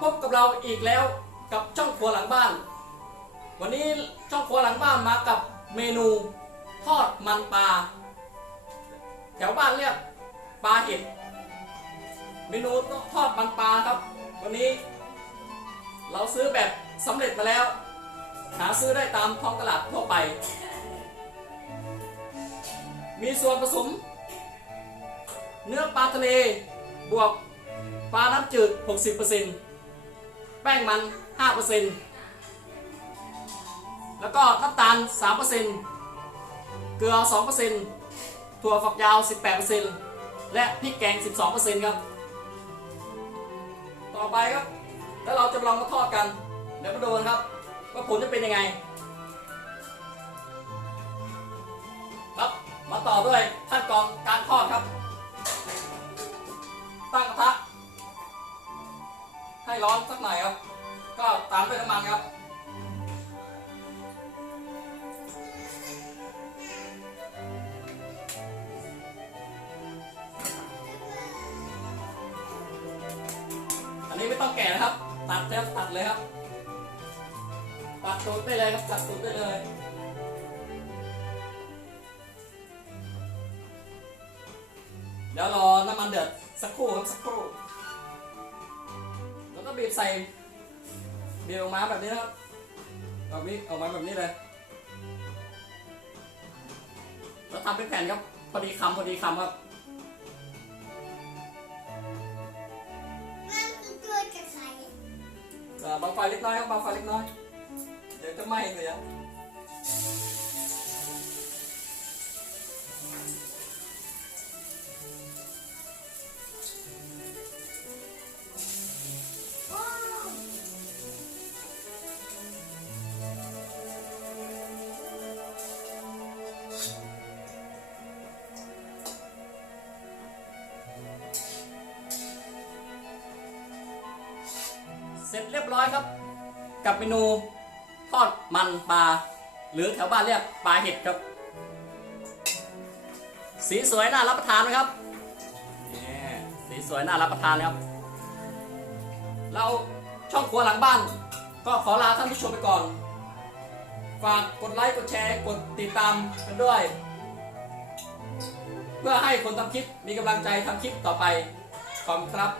พบกับเราอีกแล้วกับช่องครัวหลังบ้าน วันนี้ช่องครัวหลังบ้านมากับเมนูทอดมันปลาแถวบ้านเรียกปลาเห็ดเมนูทอดมันปลาครับ วันนี้ เราซื้อแบบสำเร็จมาแล้ว หาซื้อได้ตามท้องตลาดทั่วไป มีส่วนผสม เนื้อปลาทะเลบวกปลาน้ำจืด 60% แป้งมัน 5%แล้วก็น้ำตาล 3%เกลือ 2%ถั่วฝักยาว 18%และพริกแกง 12%ครับ ต่อไปครับ แล้วเราจะลองมาทอดกัน เดี๋ยวมาดูกันครับ ว่าผลจะเป็นยังไง ครับ มาต่อด้วยขั้นตอนการทอดครับ ร้อนสักหน่อยครับ ก็ตามด้วยน้ำมันครับ อันนี้ไม่ต้องแกะนะครับ ตัดแล้วตัดเลยครับตัดตูดได้เลยครับตัดตูดได้เลยเดี๋ยวรอน้ำมันเดือดสักครู่ครับสักครู่ บีบใส่บีบออกมาแบบนี้นะครับแบบนี้ออกมาแบบนี้เลยแล้วทำเป็นแผ่นครับพอดีคำพอดีคำครับนั่นคือตัวจะใส่เอ่อเบาไฟเล็กน้อยครับเบาไฟเล็กน้อยเดี๋ยวจะไหม้เลยครั เสร็จเรียบร้อยครับ กับเมนูทอดมันปลา หรือแถวบ้านเรียกปลาเห็ดครับ สีสวยน่ารับประทานไหมครับนี่สีสวยน่ารับประทานครับ เราช่องครัวหลังบ้าน ก็ขอลาท่านผู้ชมไปก่อนฝากกดไลค์กดแชร์กดติดตามกันด้วย เพื่อให้คนทำคลิปมีกำลังใจทำคลิปต่อไปขอบคุณครับ